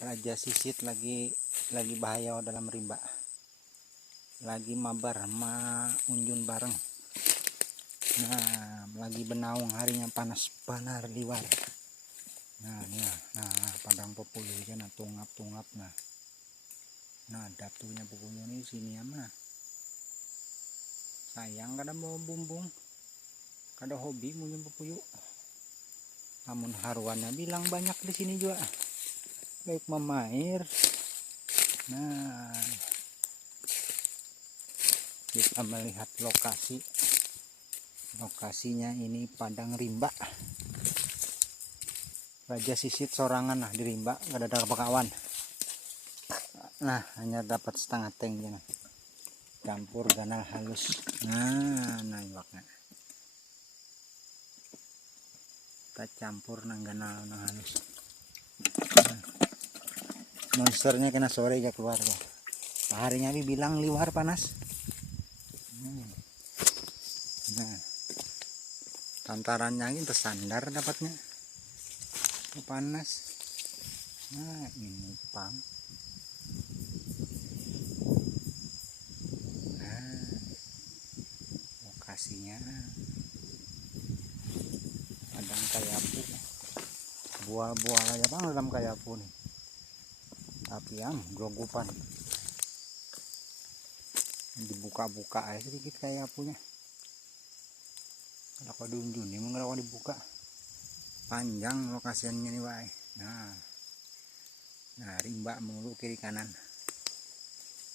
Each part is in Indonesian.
Raja sisit lagi bahaya dalam rimba. Lagi mabar unjun bareng. Nah, lagi benaung, harinya panas banar liwar. Nah, nih, nah padang popuyo aja nah tungap nah. Nah, datunya popuyo ini sini ya mah. Sayang kada mau bumbung. Kada hobi munjun popuyo. Namun haruannya bilang banyak di sini juga. Baik memair. Nah, kita melihat lokasinya ini padang rimba. Raja sisit sorangan nah di rimba, gak ada kawan. Nah, hanya dapat setengah teng nah. Campur ganal halus. Nah iwaknya kita campur nang ganal nang halus. Monsternya kena sore aja keluar tuh. Harinya bilang liwar panas. Nah, tantarannya ini tersandar dapatnya panas. Nah, ini pang. Nah, lokasinya padang kayapu. Buah-buah aja bang dalam kayapu nih. Tapi yang grogupan dibuka-buka aja sedikit kayapunya. Kalau kau dunjun ini mengapa kau dibuka? Panjang lokasinya nih wae. Nah rimba mulu kiri kanan.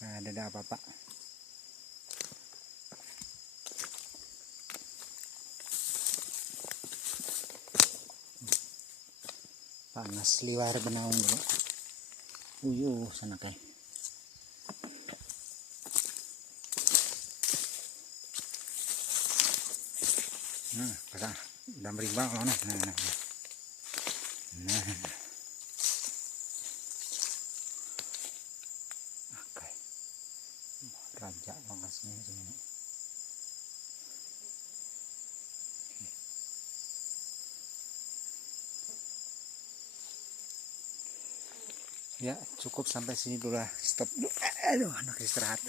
Nah, ada apa-apa. Panas liwar benaung dulu. Uyuh sana kayak. Nah, pasang udah rimba mana? Nah. Oke. Raja lokasinya sini. Ya, cukup sampai sini dulu lah. Stop dulu. Aduh, anak istirahat.